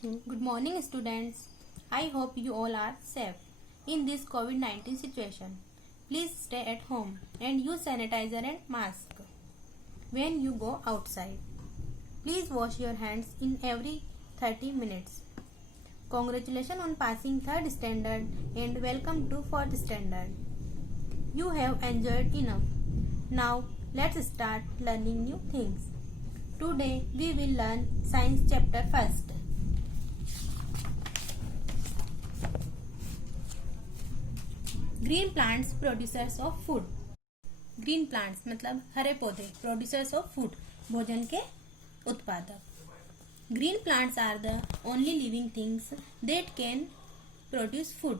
Good morning, students. I hope you all are safe in this COVID-19 situation. Please stay at home and use sanitizer and mask when you go outside. Please wash your hands in every 30 minutes. Congratulations on passing 3rd standard and welcome to 4th standard. You have enjoyed enough. Now let's start learning new things. Today we will learn science chapter first. Green plants producers of food. Green plants मतलब हरे पौधे, producers of food भोजन के उत्पादक. Green plants are the only living things that can produce food.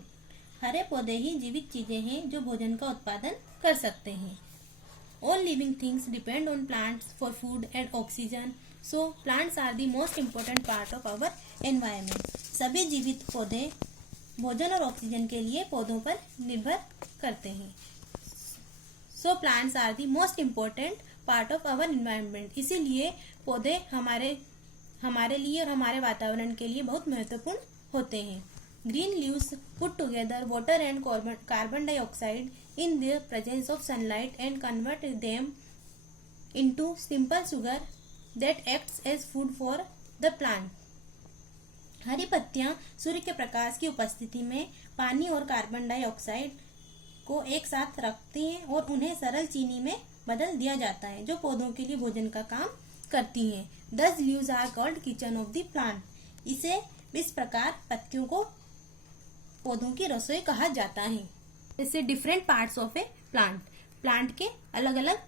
हरे पौधे ही जीवित चीजें हैं जो भोजन का उत्पादन कर सकते हैं. All living things depend on plants for food and oxygen. So plants are the most important part of our environment. सभी जीवित पौधे भोजन और ऑक्सीजन के लिए पौधों पर निर्भर करते हैं. So plants are the most important part of our environment. इसीलिए पौधे हमारे लिए और हमारे वातावरण के लिए बहुत महत्वपूर्ण होते हैं. Green leaves put together water and carbon dioxide in the presence of sunlight and convert them into simple sugar that acts as food for the plant. हरी पत्तियां सूर्य के प्रकाश की उपस्थिति में पानी और कार्बन डाइऑक्साइड को एक साथ रखती हैं और उन्हें सरल चीनी में बदल दिया जाता है जो पौधों के लिए भोजन का काम करती हैं. These leaves are called kitchen of the plant. इस प्रकार पत्तियों को पौधों की रसोई कहा जाता है. इससे different parts of A plant के अलग अलग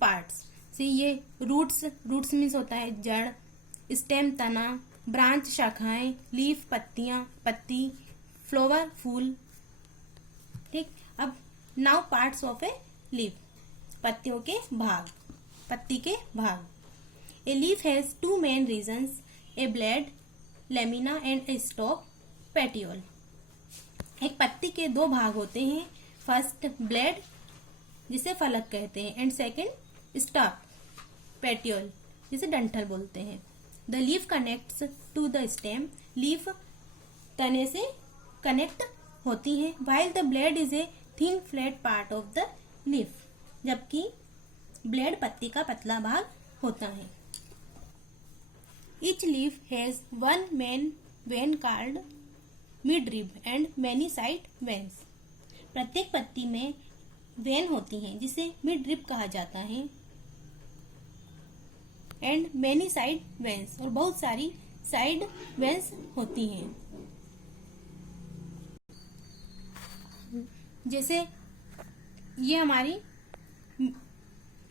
पार्ट्स से ये रूट्स मीन्स होता है जड़, स्टेम तना, ब्रांच शाखाएं, लीफ पत्ती, फ्लावर फूल. ठीक. अब now parts of a leaf. पत्ती के भाग. A leaf has 2 main regions, a blade lamina and a stalk petiole. एक पत्ती के 2 भाग होते हैं. फर्स्ट ब्लेड जिसे फलक कहते हैं एंड सेकंड स्टॉक पेटियोल जिसे डंठल बोलते हैं. The leaf connects to the stem. Leaf तने से कनेक्ट होती है. While the blade is a thin flat part of the leaf. जबकि ब्लेड पत्ती का पतला भाग होता है. Each leaf has one main vein called midrib and many side veins. प्रत्येक पत्ती में वेन होती है जिसे मिडरिब कहा जाता है एंड मेनी साइड वेंस और बहुत सारी साइड वेंस होती हैं. जैसे ये हमारी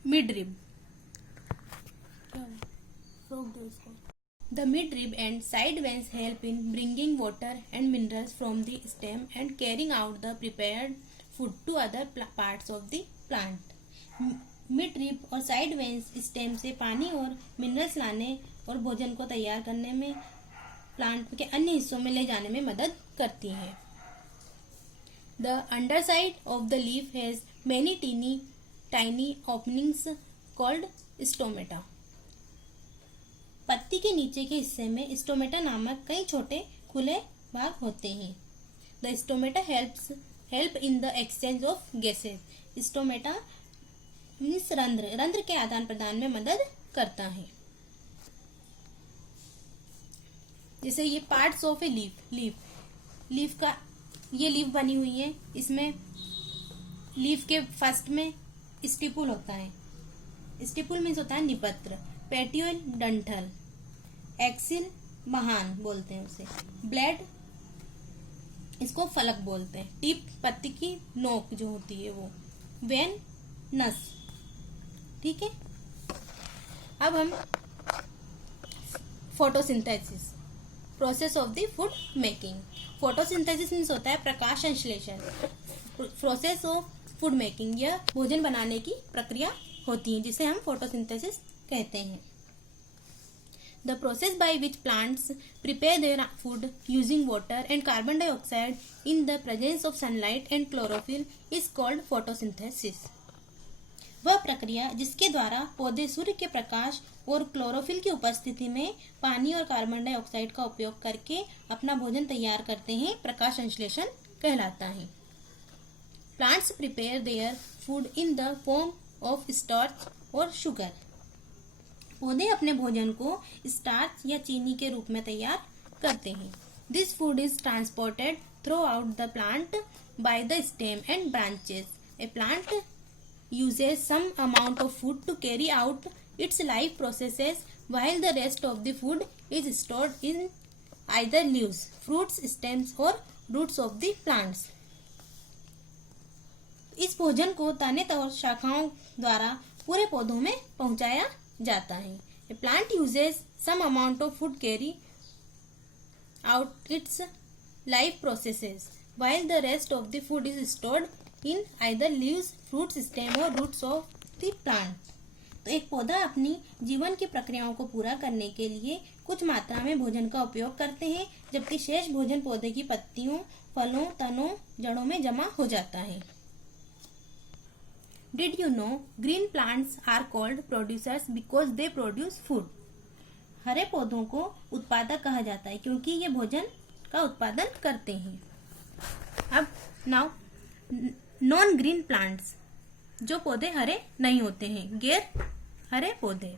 midrib. The midrib and side veins help in bringing water and minerals from the stem and carrying out the prepared food to other parts of the plant. Midrib और side veins stem से पानी और minerals लाने और भोजन को तैयार करने में प्लांट के अन्य हिस्सों में ले जाने में मदद करती हैं. The under side of the leaf has many tiny openings called stomata. पत्ती के नीचे के हिस्से में स्टोमेटा नामक कई छोटे खुले भाग होते हैं. The stomata help in the exchange of gases. Stomata means रंध्र के आदान प्रदान में मदद करता है. जैसे ये पार्ट्स ऑफ ए लीफ का ये लीफ बनी हुई है. इसमें लीफ के फर्स्ट में स्टिपुल होता है. स्टिपुल मीन्स होता है निपत्र. पेटियोल डंठल. एक्सिल महान बोलते हैं उसे. ब्लेड इसको फलक बोलते हैं. टिप पत्ती की नोक जो होती है वो. वेन नस. ठीक है. अब हम photosynthesis process of the food making. Photosynthesis means होता है प्रकाश संश्लेषण. प्रोसेस ऑफ फूड मेकिंग यह भोजन बनाने की प्रक्रिया होती है जिसे हम फोटोसिंथेसिस कहते हैं. The process by which plants prepare their food using water and carbon dioxide in the presence of sunlight and chlorophyll is called photosynthesis. वह प्रक्रिया जिसके द्वारा पौधे सूर्य के प्रकाश और क्लोरोफिल की उपस्थिति में पानी और कार्बन डाइऑक्साइड का उपयोग करके अपना भोजन तैयार करते हैं प्रकाश संश्लेषण कहलाता है। Plants prepare their food in the form of starch और शुगर। पौधे अपने भोजन को स्टार्च या चीनी के रूप में तैयार करते हैं। This food is transported through out the plant by the stem and branches. A plant uses some amount of food to carry out its life processes, while the rest of the food is stored in either leaves, fruits, stems or roots of the plants. इस भोजन को तने और शाखाओं द्वारा पूरे पौधों में पहुंचाया जाता है। A plant uses some amount of food carry out its life processes, while the rest of the food is stored in either leaves, fruits, stem or roots of the plant. तो एक पौधा अपनी जीवन की प्रक्रियाओं को पूरा करने के लिए कुछ मात्रा में भोजन का उपयोग करते हैं, जबकि शेष भोजन पौधे की पत्तियों, फलों, तनों, जड़ों में जमा हो जाता है। Did you know green plants are called producers because they produce food? हरे पौधों को उत्पादक कहा जाता है क्योंकि ये भोजन का उत्पादन करते हैं। अब नाउ नॉन ग्रीन प्लांट्स, जो पौधे हरे नहीं होते हैं, गैर हरे पौधे।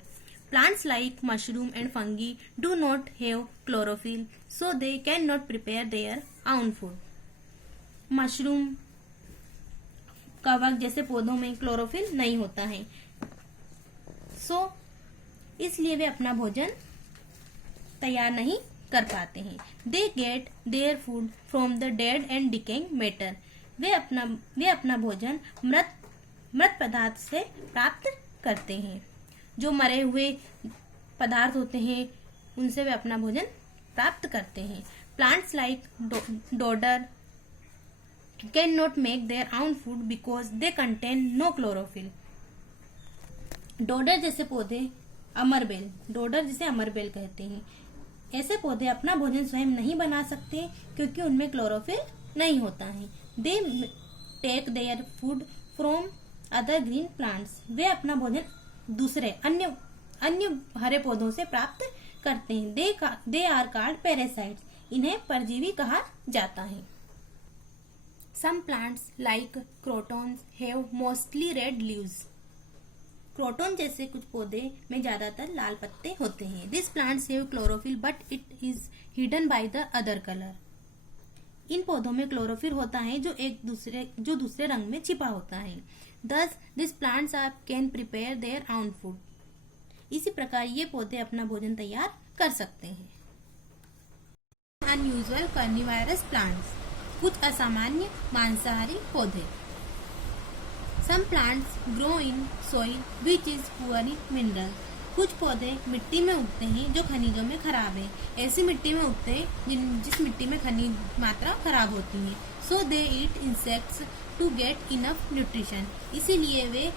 Plants like mushroom and fungi do not have chlorophyll, so they can not prepare their own food. Mushroom, कवक जैसे पौधों में क्लोरोफिल नहीं होता है, सो इसलिए वे अपना भोजन तैयार नहीं कर पाते हैं। They get their food from the dead and decaying matter. वे अपना भोजन मृत पदार्थ से प्राप्त करते हैं। जो मरे हुए पदार्थ होते हैं उनसे वे अपना भोजन प्राप्त करते हैं। Plants like dodder can not make their own food because they contain no chlorophyll. Dodder जैसे पौधे, अमरबेल, डोडर जिसे अमरबेल कहते हैं, ऐसे पौधे अपना भोजन स्वयं नहीं बना सकते क्योंकि उनमें क्लोरोफिल नहीं होता है। They take their food from other green plants. वे अपना भोजन दूसरे अन्य हरे पौधों से प्राप्त करते हैं। They are called parasites. इन्हें परजीवी कहा जाता है। Some plants like crotons have mostly red leaves. Croton जैसे कुछ पौधे में ज्यादातर लाल पत्ते होते हैं। This plants have chlorophyll but it is hidden by the other colour. इन पौधों में क्लोरोफिल होता है जो दूसरे रंग में छिपा होता है। Thus, these plants can prepare their own food. इसी प्रकार ये पौधे अपना भोजन तैयार कर सकते हैं। Unusual carnivorous plants, कुछ असामान्य मांसाहारी पौधे। Some plants grow in soil which is poor in minerals. कुछ पौधे मिट्टी में उगते हैं जो खनिजों में खराब है। ऐसी मिट्टी में उगते हैं जिस मिट्टी में खनिज मात्रा खराब होती है। So they eat insects to get enough nutrition. इसीलिए वे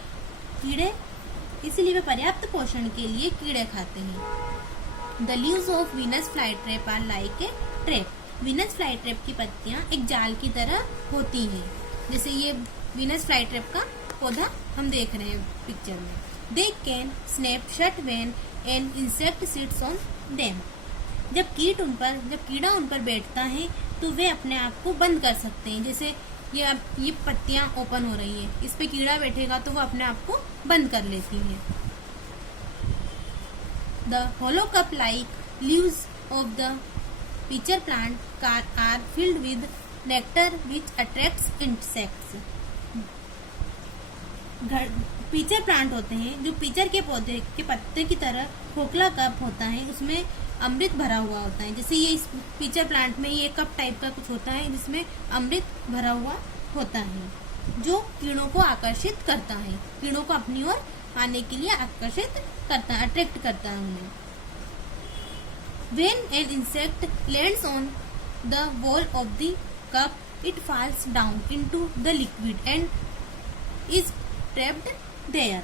पर्याप्त पोषण के लिए कीड़े खाते हैं। The leaves of Venus flytrap are like a trap. Venus flytrap की पत्तियां एक जाल की तरह होती हैं। जैसे ये वीनस फ्लाईट्रैप का पौधा हम देख रहे हैं पिक्चर में। They can snap shut when an insect sits on them. जब कीड़ा उन पर बैठता है तो वे अपने आप को बंद कर सकते हैं। जैसे ये पत्तियां ओपन हो रही हैं, इस पे कीड़ा बैठेगा तो वो अपने आप को बंद कर लेती है। The hollow cup like leaves of the pitcher plant are filled with nectar which attracts insects. Pitcher plant होते हैं जो पीचर के पौधे के पत्ते की तरह खोखला कप होता है, उसमें अमृत भरा हुआ होता है। जैसे ये इस पीचर प्लांट में ये कप टाइप का कुछ होता है जिसमें अमृत भरा हुआ होता है जो कीड़ों को आकर्षित करता है, कीड़ों को अपनी ओर आने के लिए आकर्षित करता है, अट्रैक्ट करता है उन्हें। When an insect lands on the wall of the cup, it falls down into the liquid and is trapped there.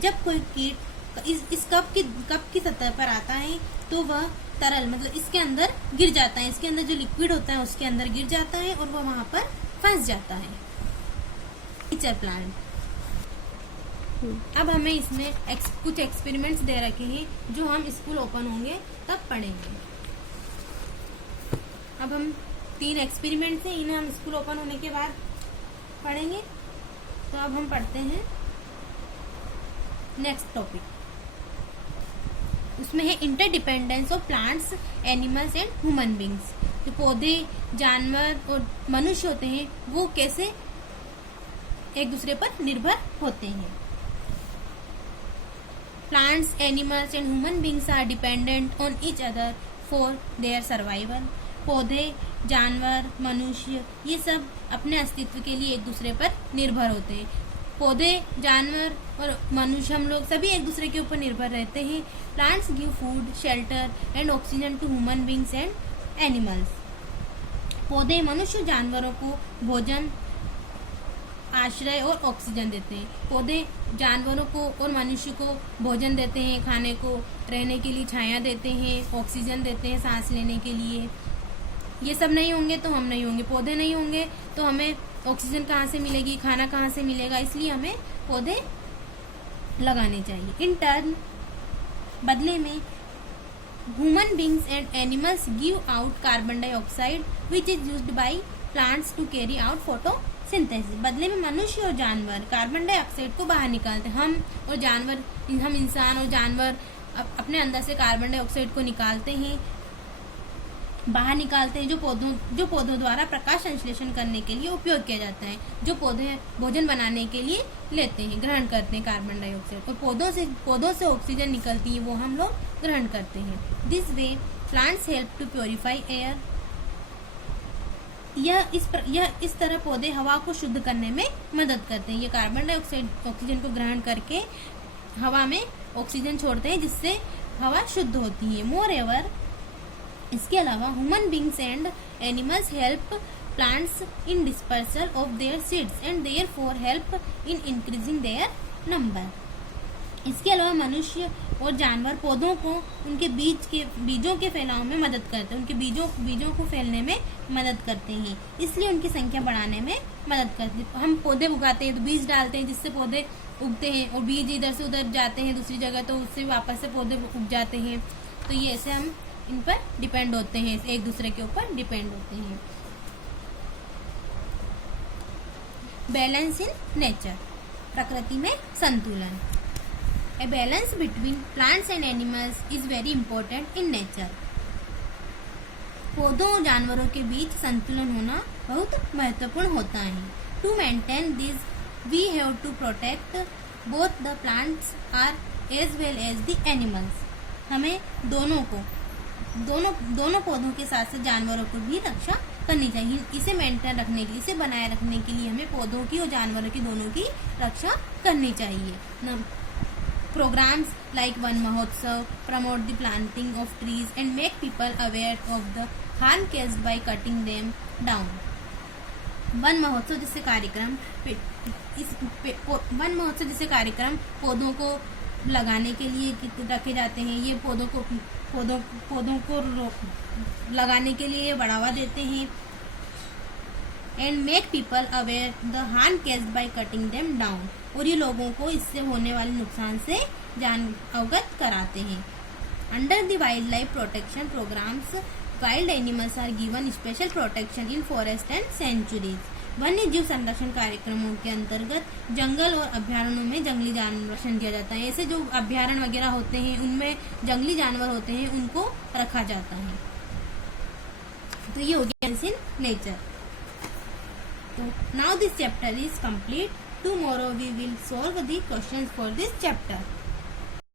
जब कोई कीट इस कप की सतह पर आता है तो वह तरल मतलब इसके अंदर गिर जाता है, इसके अंदर जो लिक्विड होता है उसके अंदर गिर जाता है और वह वहां पर फंस जाता है। पीचर प्लांट अब हमें इसमें कुछ एक्सपेरिमेंट्स दे रखे हैं जो हम स्कूल ओपन होंगे तब पढ़ेंगे। अब हम 3 एक्सपेरिमेंट्स हैं, इन्हें हम स्कूल ओपन होने के बाद पढ़ेंगे। तो अब हम पढ़ते हैं नेक्स्ट टॉपिक। उसमें है interdependence of plants, animals and human beings. जो पौधे, जानवर और मनुष्य होते हैं वो कैसे एक दूसरे पर निर्भर होते हैं। Plants, animals and human beings are dependent on each other for their survival. पौधे, जानवर, मनुष्य ये सब अपने अस्तित्व के लिए एक दूसरे पर निर्भर होते हैं। पौधे, जानवर और मनुष्य हम लोग सभी एक दूसरे के ऊपर निर्भर रहते हैं। Plants give food, shelter and oxygen to human beings and animals. पौधे मनुष्य जानवरों को भोजन, आश्रय और ऑक्सीजन देते हैं। पौधे जानवरों को और मनुष्य को भोजन देते हैं, खाने को, रहने के लिए छाया देते हैं, ऑक्सीजन देते हैं सांस लेने के लिए। ये सब नहीं होंगे तो हम नहीं होंगे, पौधे नहीं होंगे तो हमें ऑक्सीजन कहाँ से मिलेगी, खाना कहाँ से मिलेगा। इसलिए हमें पौधे लगाने चाहिए। इन टर्न बदले में human beings and animals give out carbon dioxide which is used by plants to carry out photosynthesis. बदले में मनुष्य और जानवर कार्बन डाइऑक्साइड को बाहर निकालते हैं। हम इंसान और जानवर अपने अंदर से कार्बन डाइऑक्साइड को निकालते हैं, बाहर निकालते हैं, जो पौधों द्वारा प्रकाश संश्लेषण करने के लिए उपयोग किया जाता है। जो पौधे भोजन बनाने के लिए लेते हैं, ग्रहण करते हैं कार्बन डाइऑक्साइड, और पौधों से ऑक्सीजन निकलती है, वो हम लोग ग्रहण करते हैं। This way plants help to purify air. यह इस तरह पौधे हवा को शुद्ध करने में मदद करते हैं। ये कार्बन डाइऑक्साइड ऑक्सीजन को ग्रहण करके हवा में ऑक्सीजन छोड़ते हैं, जिससे हवा शुद्ध होती है। मोर एवर इसके अलावा human beings and animals help plants in dispersal of their seeds and therefore help in increasing their number. इसके अलावा मनुष्य और जानवर पौधों को उनके बीजों के फैलाव में मदद करते हैं, उनके बीजों को फैलने में मदद करते हैं, इसलिए उनकी संख्या बढ़ाने में मदद करते हैं। हम पौधे उगाते हैं तो बीज डालते हैं, जिससे पौधे उगते हैं, और बीज इधर से उधर जाते हैं दूसरी जगह, तो उससे वापस से पौधे उग जाते हैं। तो ये ऐसे हम इन पर डिपेंड होते हैं, एक दूसरे के ऊपर डिपेंड होते हैं। बैलेंस इन नेचर, प्रकृति में संतुलन। A balance between plants and animals is very important in nature. पौधों और जानवरों के बीच संतुलन होना बहुत महत्वपूर्ण होता है। To maintain this we have to protect both the plants are as well as the animals. हमें दोनों पौधों के साथ साथ जानवरों को भी रक्षा करनी चाहिए। इसे मेंटेन रखने के लिए, इसे बनाए रखने के लिए हमें पौधों की और जानवरों की दोनों की रक्षा करनी चाहिए। प्रोग्राम्स लाइक वन महोत्सव promote the planting of trees and make people aware of the harm केस्ड by cutting them down. One महोत्सव जैसे कार्यक्रम पौधों को लगाने के लिए रखे जाते हैं। ये पौधों को लगाने के लिए बढ़ावा देते हैं। And make people aware the harm केस्ड by cutting them down. और ये लोगों को इससे होने वाले नुकसान से अवगत कराते हैं। Under the wild life protection programs wild animals are given special protection in forest and sanctuaries. वन्य जीव संरक्षण कार्यक्रमों के अंतर्गत जंगल और अभ्यारण्यों में जंगली जानवर संरक्षण किया जाता है। ऐसे जो अभ्यारण्य वगैरह होते हैं उनमें जंगली जानवर होते हैं, उनको रखा जाता है। तो ये हो गया इन नेचर। तो now this chapter is complete. Tomorrow we will solve the questions for this chapter.